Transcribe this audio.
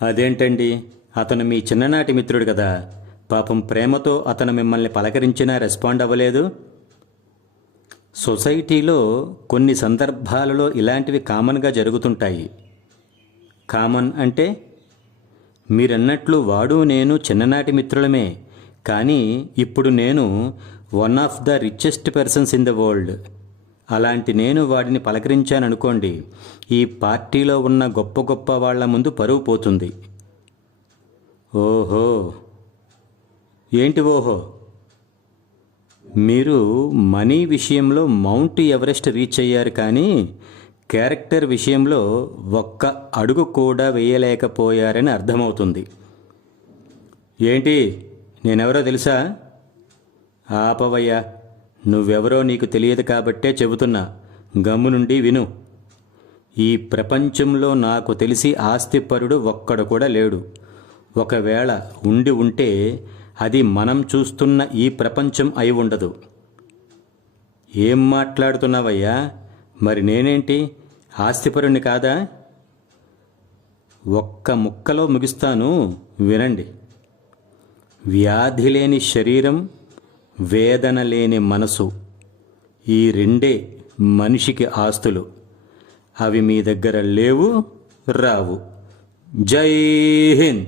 అదేంటండి, అతను మీ చిన్ననాటి మిత్రుడు కదా. పాపం ప్రేమతో అతను మిమ్మల్ని పలకరించినా రెస్పాండ్ అవ్వలేదు. సొసైటీలో కొన్ని సందర్భాలలో ఇలాంటివి కామన్గా జరుగుతుంటాయి. కామన్ అంటే మీరన్నట్లు వాడు నేను చిన్ననాటి మిత్రులమే, కానీ ఇప్పుడు నేను one of the richest persons in the world. అలాంటి నేను వాడిని పలకరించాననుకోండి, ఈ పార్టీలో ఉన్న గొప్ప గొప్ప వాళ్ళ ముందు పరువు పోతుంది. ఓహో, ఏంటి ఓహో? మీరు మనీ విషయంలో మౌంట్ ఎవరెస్ట్ రీచ్ అయ్యారు, కానీ క్యారెక్టర్ విషయంలో ఒక్క అడుగు కూడా వేయలేకపోయారని అర్థమవుతుంది. ఏంటి, నేనెవరో తెలుసా? ఆపవయ్యా, నువ్వెవరో నీకు తెలియదు కాబట్టే చెబుతున్నా, గమ్ము నుండి విను. ఈ ప్రపంచంలో నాకు తెలిసి ఆస్తిపరుడు ఒక్కడు కూడా లేడు. ఒకవేళ ఉండి ఉంటే అది మనం చూస్తున్న ఈ ప్రపంచం అయి ఉండదు. ఏం మాట్లాడుతున్నావయ్యా? మరి నేనేంటి, ఆస్తిపరుణ్ణి కాదా? ఒక్క ముక్కలో ముగిస్తాను, వినండి. వ్యాధి లేని శరీరం, వేదన లేని మనసు, ఈ రెండే మనిషికి ఆస్తులు. అవి మీ దగ్గర లేవు, రావు. జై హింద్.